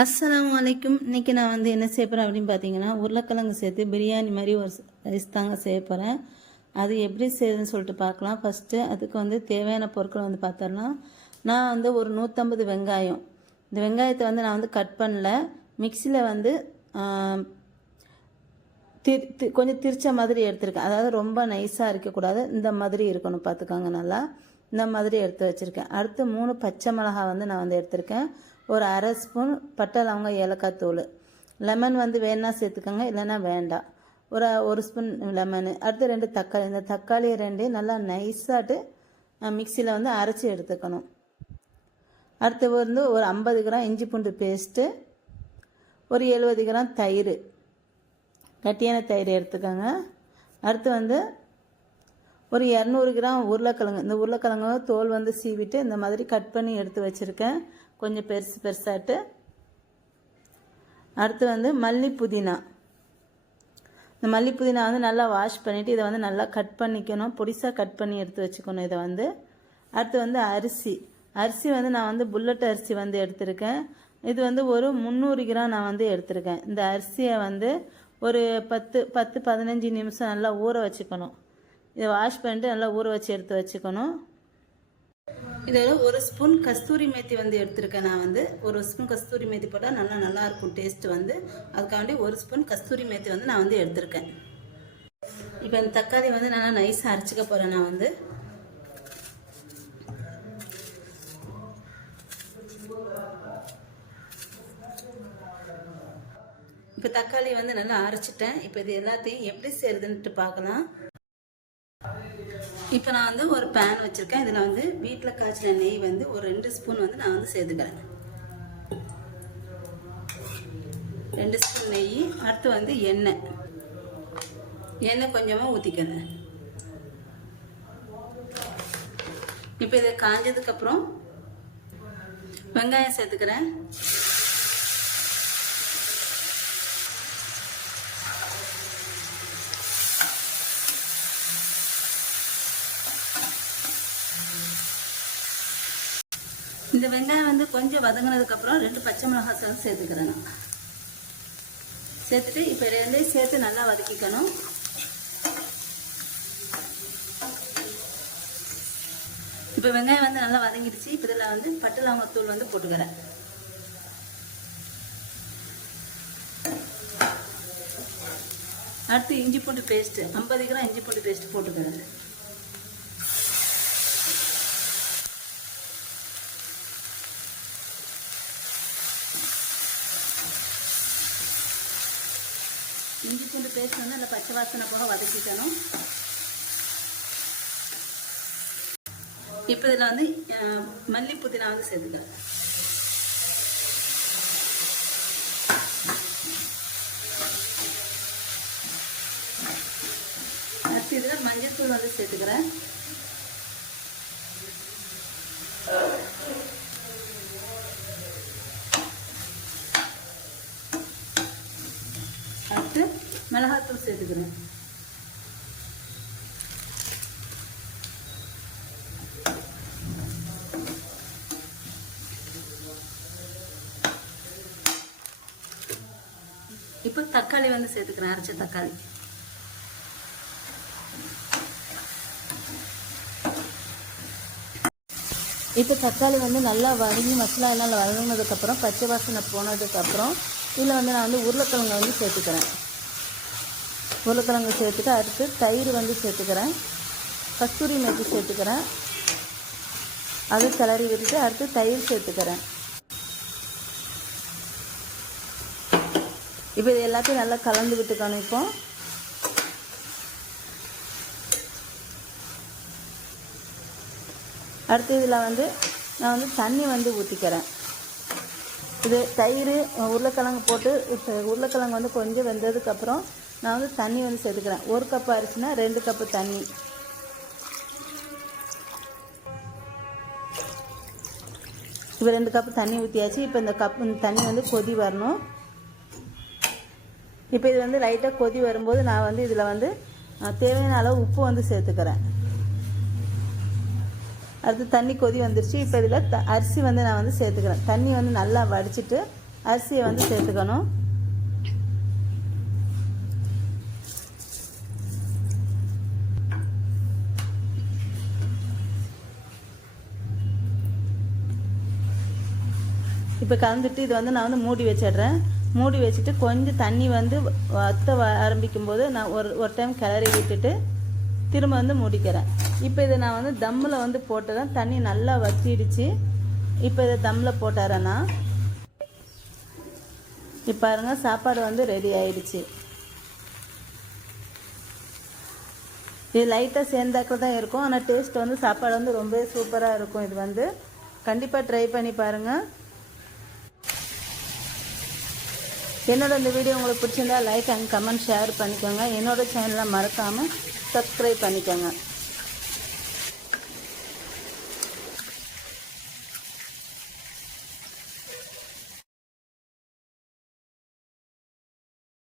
அஸ்ஸலாமு அலைக்கும். இன்றைக்கி நான் வந்து என்ன செய்ய போகிறேன் அப்படின்னு பார்த்தீங்கன்னா, உருளைக்கிழங்கு சேர்த்து பிரியாணி மாதிரி ஒரு ரைஸ் தாங்க செய்ய போகிறேன். அது எப்படி செய்யுதுன்னு சொல்லிட்டு பார்க்கலாம். ஃபஸ்ட்டு அதுக்கு வந்து தேவையான பொருட்களை வந்து பார்த்துடலாம். நான் வந்து ஒரு 150 வெங்காயம், இந்த வெங்காயத்தை வந்து நான் வந்து கட் பண்ணல, மிக்சியில் வந்து கொஞ்சம் திரிச்ச மாதிரி எடுத்திருக்கேன். அதாவது ரொம்ப நைஸாக இருக்கக்கூடாது, இந்த மாதிரி இருக்கணும், பார்த்துக்கோங்க. நல்லா இந்த மாதிரி எடுத்து வச்சுருக்கேன். அடுத்து 3 பச்சை மிளகாய் வந்து நான் வந்து எடுத்திருக்கேன். ஒரு அரை ஸ்பூன் பட்டை லவங்கம் ஏலக்காய் தூள். லெமன் வந்து வேணா சேர்த்துக்கோங்க, இல்லைன்னா வேண்டாம். ஒரு ஸ்பூன் லெமனு. அடுத்து 2 தக்காளி. இந்த தக்காளி 2 நல்லா நைஸாட்டு மிக்சியில் வந்து அரைச்சி எடுத்துக்கணும். அடுத்து வந்து ஒரு 50 கிராம் இஞ்சி பூண்டு பேஸ்ட்டு, ஒரு 70 கிராம் தயிர், கட்டியான தயிர் எடுத்துக்கோங்க. அடுத்து வந்து ஒரு 200 கிராம் உருளைக்கிழங்கு. இந்த உருளைக்கிழங்கு தோல் வந்து சீவிட்டு இந்த மாதிரி கட் பண்ணி எடுத்து வச்சுருக்கேன், கொஞ்சம் பெருசாட்டு. அடுத்து வந்து மல்லி புதினா. இந்த மல்லி புதினா வந்து நல்லா வாஷ் பண்ணிவிட்டு இதை வந்து நல்லா கட் பண்ணிக்கணும், பொடிசாக கட் பண்ணி எடுத்து வச்சுக்கணும் இதை வந்து. அடுத்து வந்து அரிசி வந்து நான் வந்து புல்லட் அரிசி வந்து எடுத்திருக்கேன். இது வந்து ஒரு 300 கிராம் நான் வந்து எடுத்திருக்கேன். இந்த அரிசியை வந்து ஒரு 10-15 நிமிஷம் நல்லா ஊற வச்சுக்கணும். இதை வாஷ் பண்ணிட்டு நல்லா ஊற வச்சு எடுத்து வச்சுக்கணும். இதில் ஒரு ஸ்பூன் கஸ்தூரி மேத்தி வந்து எடுத்திருக்கேன். நான் வந்து ஒரு ஸ்பூன் கஸ்தூரி மேத்தி போட்டால் நல்லா இருக்கும் டேஸ்ட் வந்து. அதுக்காண்டி ஒரு ஸ்பூன் கஸ்தூரி மேத்தி வந்து நான் வந்து எடுத்திருக்கேன். இப்போ இந்த தக்காளி வந்து நல்லா நைஸாக அரைச்சிக்க போகிறேன். நான் வந்து இப்போ தக்காளி வந்து நல்லா அரைச்சிட்டேன். இப்போ இது எல்லாத்தையும் எப்படி செய்யறதுன்ட்டு பார்க்கலாம். இப்போ நான் வந்து ஒரு பேன் வச்சுருக்கேன். இதில் வந்து வீட்டில் காய்ச்சின நெய் வந்து ஒரு 2 ஸ்பூன் வந்து நான் வந்து சேர்த்துக்கிறேன். 2 ஸ்பூன் நெய். அடுத்து வந்து எண்ணெய் கொஞ்சமாக ஊற்றிக்கிறேன். இப்போ இதை காஞ்சதுக்கப்புறம் வெங்காயம் சேர்த்துக்கிறேன். இந்த வெங்காயம் வந்து கொஞ்சம் வதங்கினதுக்கப்புறம் 2 பச்சை மிளகாய் சேர்த்துக்கிறேன். சேர்த்துட்டு இப்போ 2 சேர்த்து நல்லா வதக்கிக்கணும். இப்போ வெங்காயம் வந்து நல்லா வதங்கிடுச்சு. இப்போ இதில் வந்து பட்டை லவங்கத்தூள் வந்து போட்டுக்கிறேன். அடுத்து இஞ்சி பூண்டு பேஸ்ட்டு 50 கிராம் இஞ்சி பூண்டு பேஸ்ட்டு போட்டுக்கிறேன். இஞ்சி பூண்டு பேஸ்ட் வந்து அந்த பச்சை வாசனை போக வதக்கிக்கணும். இப்போ இதில் வந்து மல்லி புதினா வந்து சேர்த்துக்கிறேன். அடுத்து இதில் மஞ்சள் தூள் வந்து சேர்த்துக்கிறேன். அடுத்து மிளகாத்தூள் சேர்த்துக்கிறேன். இப்போ தக்காளி வந்து சேர்த்துக்கிறேன், அரைச்ச தக்காளி. இப்போ தக்காளி வந்து நல்லா வதங்கி மசாலா எல்லாம் வதங்கினதுக்கப்புறம் பச்சை வாசனை போனதுக்கப்புறம் இதில் வந்து நான் வந்து உருளைக்கிழங்கு வந்து சேர்த்துக்கிறேன். உருளைக்கிழங்கு சேர்த்துட்டு அடுத்து தயிர் வந்து சேர்த்துக்கிறேன். கஸ்தூரி மேத்தி சேர்த்துக்கிறேன். அது கிளறி விட்டுட்டு அடுத்து தயிர் சேர்த்துக்கிறேன். இப்போ இது எல்லாத்தையும் நல்லா கலந்து விட்டுக்கணும். இப்போ அடுத்து இதில் வந்து நான் வந்து தண்ணி வந்து ஊற்றிக்கிறேன். இது தயிர் உருளைக்கிழங்கு போட்டு உருளைக்கிழங்கு வந்து கொஞ்சம் வெந்ததுக்கப்புறம் நான் வந்து தண்ணி வந்து சேர்த்துக்கிறேன். 1 கப் அரிசினா 2 கப்பு தண்ணி. இப்போ 2 கப்பு தண்ணி ஊற்றியாச்சு. இப்போ இந்த தண்ணி வந்து கொதி வரணும். இப்போ இது வந்து லைட்டாக கொதி வரும்போது நான் வந்து இதில் வந்து தேவையான அளவு உப்பு வந்து சேர்த்துக்கிறேன். அடுத்து தண்ணி கொதி வந்துருச்சு. இப்போ இதில் அரிசி வந்து நான் வந்து சேர்த்துக்கிறேன். தண்ணி வந்து நல்லா வடிச்சிட்டு அரிசியை வந்து சேர்த்துக்கணும். இப்போ கலந்துட்டு இது வந்து நான் வந்து மூடி வச்சிடுறேன். மூடி வச்சுட்டு கொஞ்சம் தண்ணி வந்து வத்த ஆரம்பிக்கும் போது நான் ஒரு டைம் கிளறி விட்டுட்டு திரும்ப வந்து மூடிக்கிறேன். இப்போ இதை நான் வந்து தம்மில் வந்து போட்டதான் தண்ணி நல்லா வத்திடுச்சு. இப்போ இதை தம்மில் போட்டாரேன்னா இப்போ பாருங்க சாப்பாடு வந்து ரெடி ஆயிடுச்சு. இது லைட்டாக சேர்ந்தாக்க தான் இருக்கும், ஆனால் டேஸ்ட் வந்து சாப்பாடு வந்து ரொம்பவே சூப்பராக இருக்கும். இது வந்து கண்டிப்பாக ட்ரை பண்ணி பாருங்கள். என்னோட இந்த வீடியோ உங்களுக்கு பிடிச்சிருந்தா லைக் அண்ட் கமெண்ட் ஷேர் பண்ணிக்கோங்க. என்னோட சேனலை மறக்காமல் சப்ஸ்கிரைப் பண்ணிக்கோங்க.